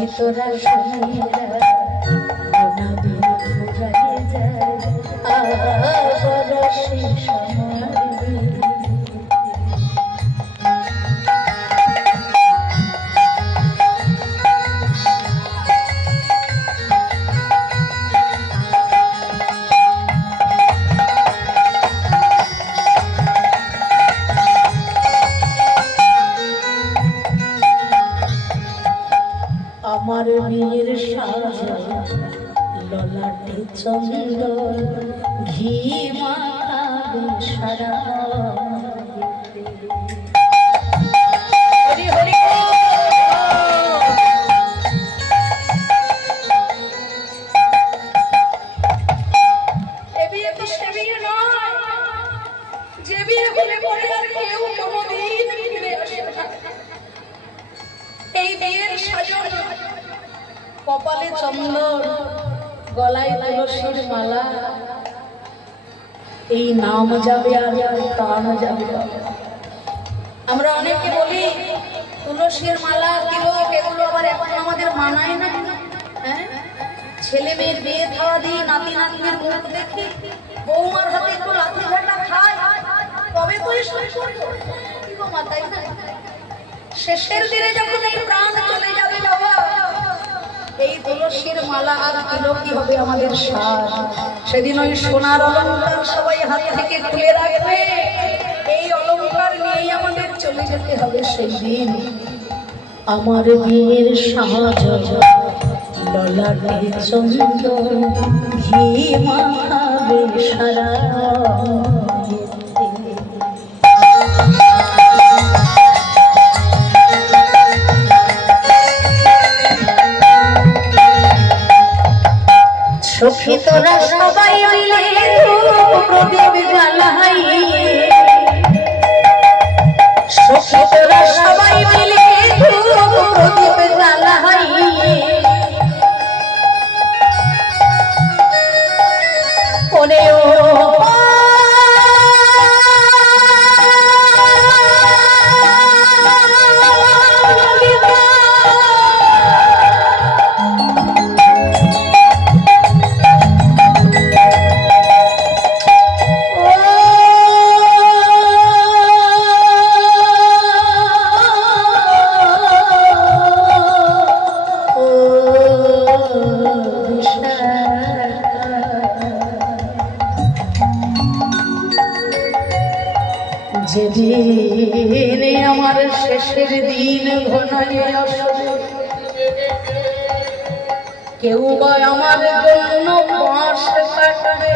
সখী তোরা শুনিরা গোনাবি ফুরাই যায় আবার সেই সময় আমার বিয়ের সাজা ললাটে চন্দন ঘি মাখাবে সারা হরি হরি এ বিয়ে তো সে বিয়ে নয় যে বিয়ে হলে পরে আর কেউ কোনোদিন ফিরে আসে না। এই বিয়ের সাজন কপালে চন্দন গলায় তুলসীর মালা এই নাম যাবে আর প্রাণ যাবে। আমরা অনেকে বলি তুলসীর মালা তিলক এগুলো আবার এখন আমাদের মানায় না। হ্যাঁ, ছেলে মেয়ের বিয়ে খাওয়া দিয়ে নাতি নাতনির মুখ দেখে বৌমার হাতে একটু লাঠি ঝাঁটা খায় তবে তো এই কি গো মা, তাই না? শেষের দিনে যখন এই প্রাণ চলে যাবে বাবা, এই তুলসীর মালা আর তিলকই হবে আমাদের সার। সেদিন ওই সোনার অলংকার সবাই হাত থেকে খুলে রাখবে, এই অলংকার নিয়ে আমাদের চলে যেতে হবে সেই দিন। আমার বিয়ের সাজ ললাটে চন্দন ঘি মাখাবে সারা সখী তোরা সবাই মিলে প্রদীপ জ্বালাই, সখী তোরা সবাই মিলে প্রদীপ জ্বালাই, ওরে ও যেদিন আমার শেষের দিন ঘনায় আসবে, কেউ বা আমার জন্য বাঁশ কাটবে,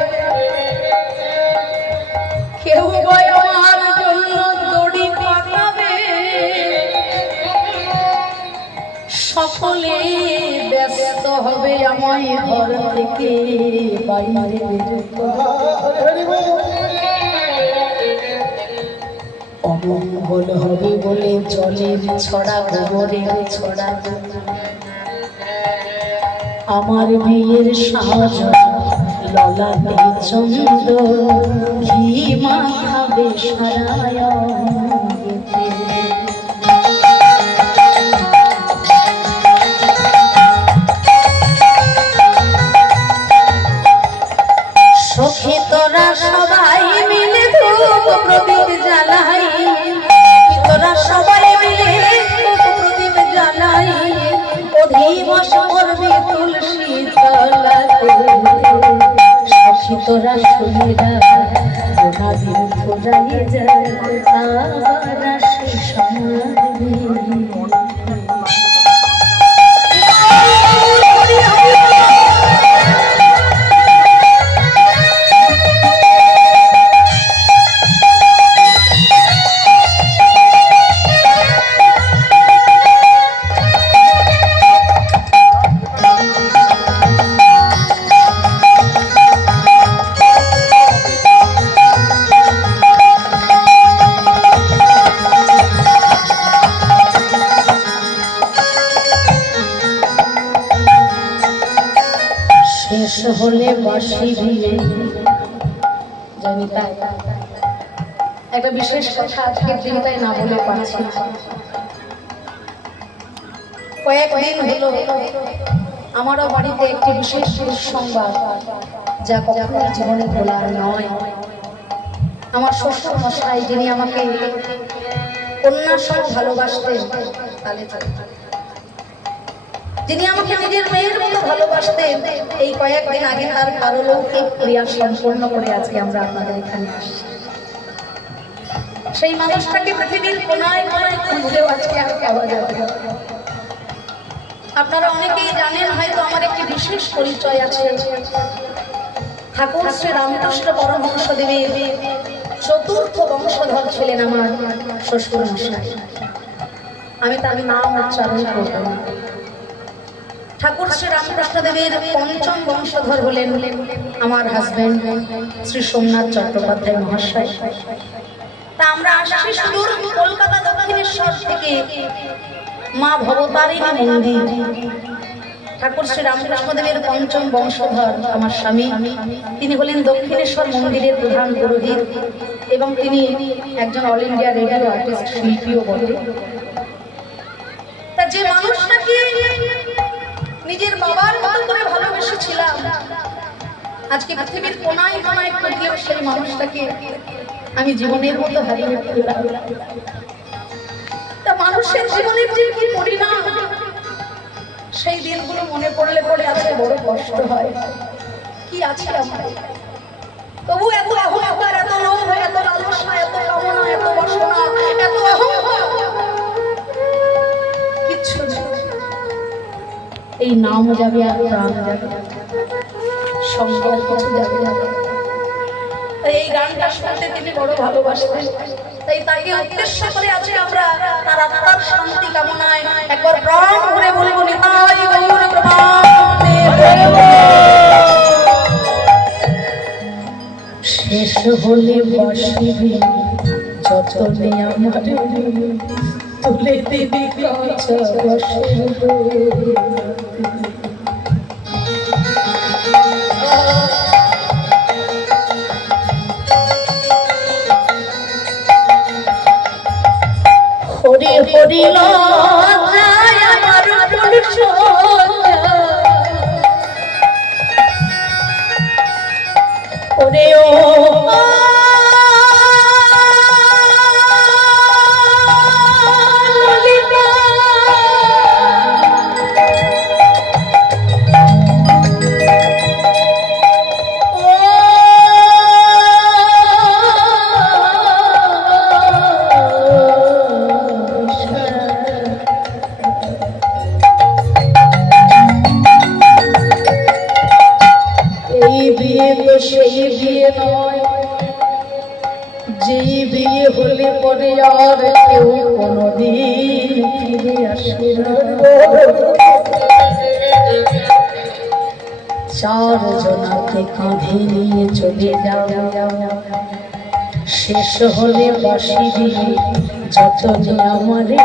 কেউ বা আমার জন্য দড়ি কাটাবে, সকলে ব্যস্ত হবে আমায় ঘর থেকে বাইরে অমঙ্গল হবে বলে জলের ছড়া গোবরের ছড়া। আমার বিয়ের সাজ ললাটে চন্দন ঘি মাখাবে সারায় সখী তোরা সবাই মিলে ধূপ প্রদীপ জ্বালাই, তোরা সবাই মিলে প্রদীপ জ্বালাই, অধিবাস করবি তুলসী তলাতে। সখী তোরা শুনিরা গোনাবি ফুরাই যায় আবার আসে সমাধি। শেষ হলে বাঁশি দিয়ে জানি তাই একটা বিশেষ কথা আজকের দিনটাই না বলে পারছি। কয়েকদিন হলো আমারও বাড়িতে একটি বিশেষ সংবাদ, যা কখনো জীবনে ভোলার নয়। আমার শ্বশুর মশাই, যিনি আমাকে কন্যার সহ ভালোবাসতেন, যিনি আমাকে নিজের মেয়ের মতো ভালোবাসতেন, এই কয়েকদিন আগে তার পারলৌকিক ক্রিয়া সম্পন্ন করে আজকে আমরা আপনাদের এখানে আসছি। সেই মানুষটাকে পৃথিবীর কোনায় কোনায় খুঁজলেও আজকে আর পাওয়া যাবে না। আপনারা অনেকেই জানেন, হয়তো আমার একটি বিশেষ পরিচয় আছে। ঠাকুর শ্রী রামকৃষ্ণ পরমহংসদেবের চতুর্থ বংশধর ছিলেন আমার শ্বশুর মশাই। আমি তার নাম উচ্চারণ করব না। ঠাকুর শ্রী রামকৃষ্ণদেবের পঞ্চম বংশধর হলেন আমার হাজবেন্ড শ্রী সোমনাথ চট্টোপাধ্যায় মহাশয়। তা আমরা আসছি সুদূর কলকাতা দক্ষিণেশ্বর থেকে মা ভবতারিণী মন্দির। ঠাকুর শ্রী রামকৃষ্ণদেবের পঞ্চম বংশধর আমার স্বামী, তিনি হলেন দক্ষিণেশ্বর মন্দিরের প্রধান পুরোহিত এবং তিনি একজন অল ইন্ডিয়া রেডিও আর্টিস্ট, শিল্পীও বটে। তা যে মানুষটাকে নিজের বাবার মতো করে ভালোবেসেছিলাম, আজকে পৃথিবীর কোনায় কোনায় খুঁজলেও সেই মানুষটাকে আমি জীবনের মতো হারিয়ে ফেললাম। তা মানুষের জীবনের যে কি পরিণাম, সেই দিনগুলো মনে পড়লে পড়ে আজকে বড় কষ্ট হয়। কি আছে আমার, তবু এত অহংকার, এত লোভ, এত লালসা, এত কামনা, এত বাসনা, এত অহংকার, কিচ্ছু নেই। এই নাম যাবে আর প্রাণ যাবে, সঙ্গে আর কিছু যাবে না। তাই এই গানটা শুনতে তিনি বড় ভালোবাসতেন। তাই তাকে উদ্দেশ্য করে আজকে আমরা তার আত্মার শান্তি কামনায় একবার প্রাণ ভরে বলবো নিতাই গৌর প্রেমানন্দে। শেষ হলে বাসিবি যতনে আমার তুলে দিবি কাঁচা বাসের হরি হরি লজ্জায় আমার পুরুষ ওরে ও সেই বিয়ে নয়, যেই বিয়ে হলে পরে আর কেউ কোনোদিন ফিরে আসে না। চার জনাকে কাঁধে নিয়ে চলে যাও, শেষ হলে বাসি দিয়ে যতনে আমারে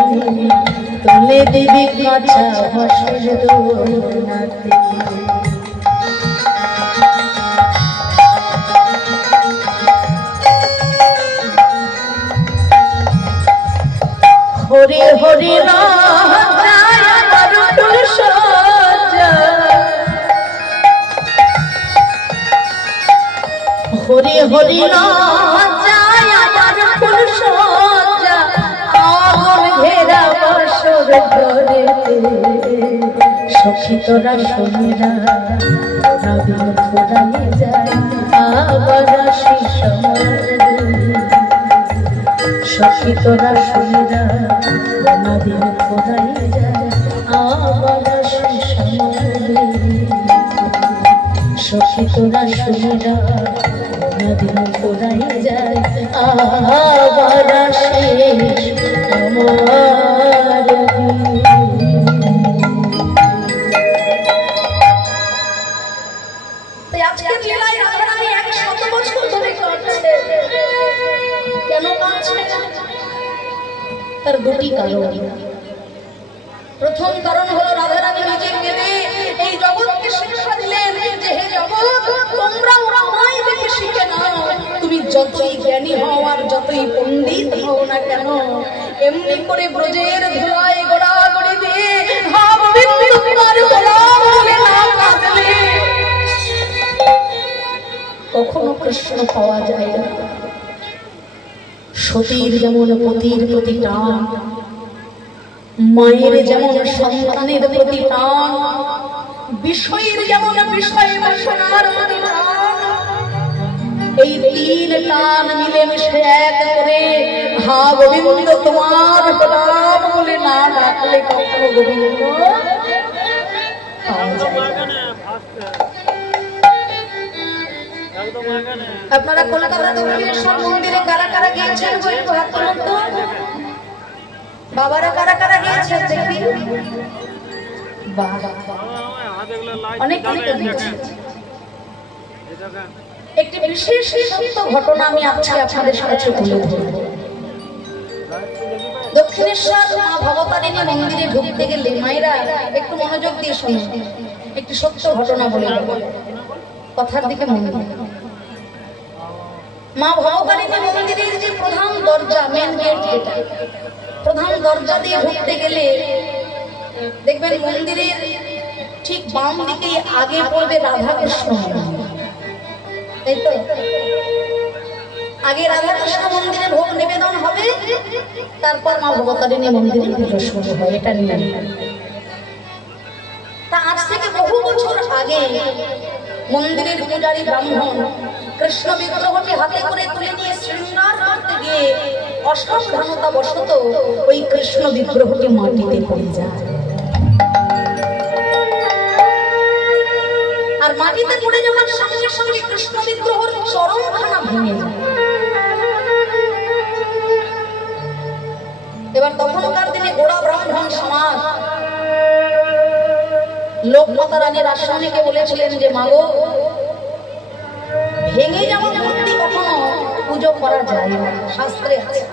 তুলে দিবি কাঁচা বাঁশের দোলনাতে। হরি হরি লজ্জায় আমার পুরুষ হরি হরি লজ্জায় আমার পুরুষ আগুন ঘেরা বাসর ঘরেতে সখী তোরা শুনিরা নবীন ফুরানে যায় আবার আসি সমার সখী তোরা শুনিরা নদীন ফোরাই যায় আবার আসি সমারে। সখী তোরা শুনিরা নদীন ফোরাই যায় আবার আসি সমারে। আজকের লীলায় রাধারানী 100 বছর ধরে কাঁদছে। কেন কাঁদছে? তার দুটি কারণ। প্রথম কারণ হলো রাধারানী নিজে কেঁদে এই জগৎকে শিক্ষা দিলেন যে হে জগৎ, তোমরা আমায় দেখে শিখে নাও। তুমি যতই জ্ঞানী হও আর যতই পণ্ডিত হও না কেন, এমনি করে ব্রজের ধুলায় গোড়াগড়ি দিয়ে ভাব কখনো কৃষ্ণ পাওয়া যায় না। সতীর যেমন পতির প্রতি টান, মায়ের যেমন সন্তানের প্রতি টান, বিষয়ের যেমন বিষয় বাসনার প্রতি টান, এই তিন টান মিলেমিশে এক করে হা গোবিন্দ তোমার গোলাম বলে না ডাকলে কখনো গোবিন্দ পাওয়া যায় না। আপনারা কলকাতা দক্ষিণেশ্বর মন্দিরে কারা কারা গিয়েছেন? একটু হাত তুলুন তো। বাবারা কারা কারা গিয়েছেন দেখি? অনেক একটি বিশেষ সত্য ঘটনা আমি আজকে আপনাদের কাছে তুলে ধরব। দক্ষিণেশ্বর মা ভবতারিণী মন্দিরে ঢুকতে গেলে মায়েরা একটু মনোযোগ দিয়ে শুনুন, একটি সত্য ঘটনা বলে কথার দিকে মন দিন। মা ভবতারিণী মন্দিরের যে প্রধান দরজা, মেন গেট, যেটা প্রধান দরজা দিয়ে ঢুকতে গেলে দেখবেন মন্দিরের ঠিক বাম দিকে আগে পড়বে রাধাকৃষ্ণ মন্দির, তাই তো? আগে রাধাকৃষ্ণ মন্দিরে ভোগ নিবেদন হবে, তারপর মা ভবতারিণী মন্দিরে পুজো শুরু হয়। এটা নিয়ম। তা আজ থেকে বহু বছর আগে মন্দিরের পূজারী ব্রাহ্মণ কৃষ্ণ বিগ্রহটি হাতে করে তুলে নিয়ে শৃঙ্গার করতে গিয়ে অসাবধানতা বশত ওই কৃষ্ণ বিগ্রহটি মাটিতে পড়ে যায়। আর মাটিতে পড়ে যাওয়ার সঙ্গে সঙ্গে কৃষ্ণ বিগ্রহের চরণখানা ভেঙে যায়। এবার তখনকার দিনে গোড়া ব্রাহ্মণ সমাজ লোকমাতা রানী রাসমণিকে বলেছিলেন যে মাগো, ভেঙে যাওয়া মূর্তি কখনো পুজো করা যায় না, শাস্ত্রে আছে।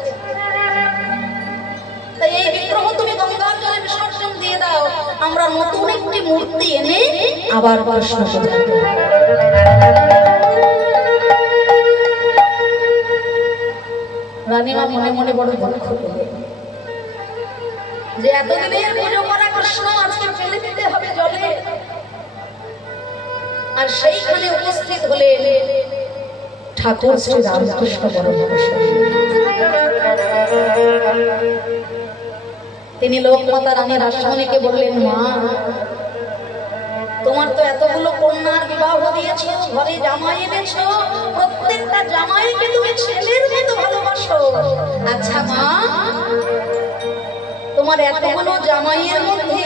তাই এই বিগ্রহ তুমি গঙ্গার জলে বিসর্জন দিয়ে দাও, আমরা নতুন একটি মূর্তি এনে আবার কৃষ্ণ পূজা করব। রানীমা মনে মনে বড় দুঃখ পেলেন যে এতদিনের পুজো করা কৃষ্ণ আজকে ফেলে দিতে হবে জলে। আর সেইখানে উপস্থিত হলেন ঠাকুর শ্রী রামকৃষ্ণ পরমহংস। তিনি লোকমাতা রানী রাসমণিকে বললেন, মা, তোমার তো এতগুলো কন্যার বিবাহ দিয়েছো, ঘরে জামাই এনেছো, প্রত্যেকটা জামাইকে তুমি ছেলের মতো ভালোবাসো। আচ্ছা মা, তোমার এতগুলো জামাইয়ের মধ্যে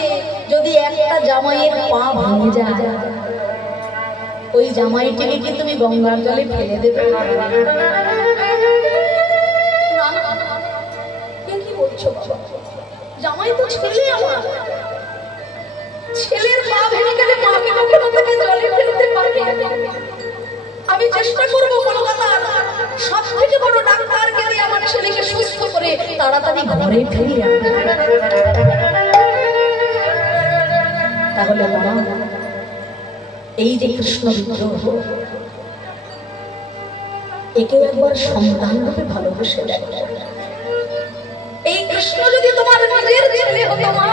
যদি একটা জামাইয়ের পা ভেঙে যায়, ওই জামাইটিকে কি তুমি গঙ্গার জলে ফেলে দেবে? কি বলছো? জামাই তো ছেলে আমার, ছেলের পা ভেঙে গেলে মাকে কখনো থেকে জলে ফেলতে পারবে? আমি চেষ্টা করবো কলকাতার সব থেকে বড় ডাক্তারকে দিয়ে আমার ছেলেকে সুস্থ করে তাড়াতাড়ি ঘরে ফিরিয়ে আনতে। তাহলে মা, এই যে কৃষ্ণ বিগ্রহ, একে একবার সন্তান রূপে ভালোবেসে দেয়। এই কৃষ্ণ যদি তোমার নিজের ছেলে হতো মা,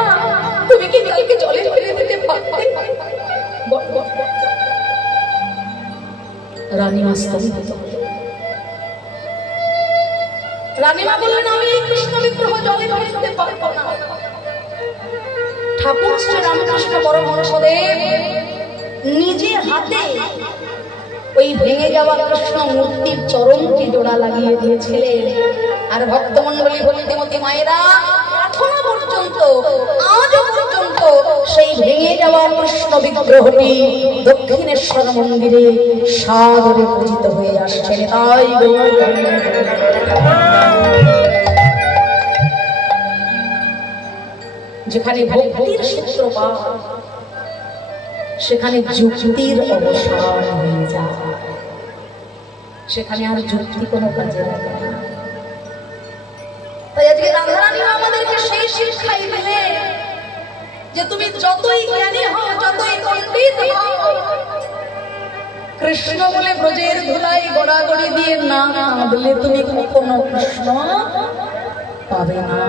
তুমি কি কালকে জলে ফেলে দিতে পারতে? রানীমা স্তম্ভিত। রানীমা বললেন, আমি এই কৃষ্ণ বিগ্রহ জলে ফেলে দিতে পারবো না। ঠাকুর শ্রী রামকৃষ্ণ পরমহংসদেব নিজে হাতে ওই ভেঙে যাওয়া কৃষ্ণ মূর্তির চরণটি জোড়া লাগিয়ে দিয়েছিলেন। আর ভক্তমণ্ডলী, ভক্তিমতী মায়েরা, এখনো পর্যন্ত, আজও পর্যন্ত সেই ভেঙে যাওয়া কৃষ্ণ বিগ্রহটি দক্ষিণেশ্বর মন্দিরে সাদরে পূজিত হয়ে আসছে। তাই যেখানে ভক্তির সূত্রপাত, সেখানে যুক্তির অবসান হয়ে যায়, সেখানে আর যুক্তি কোনো কাজে লাগে না। তাই আজকে রাধারানী আমাদেরকে সেই শিক্ষাই দিলে যে তুমি যতই জ্ঞানী হও, যতই পণ্ডিত হও, কৃষ্ণ বলে ব্রজের ধুলাই গড়াগড়ি দিয়ে না কাঁদলে তুমি কখনো কৃষ্ণ পাবে না।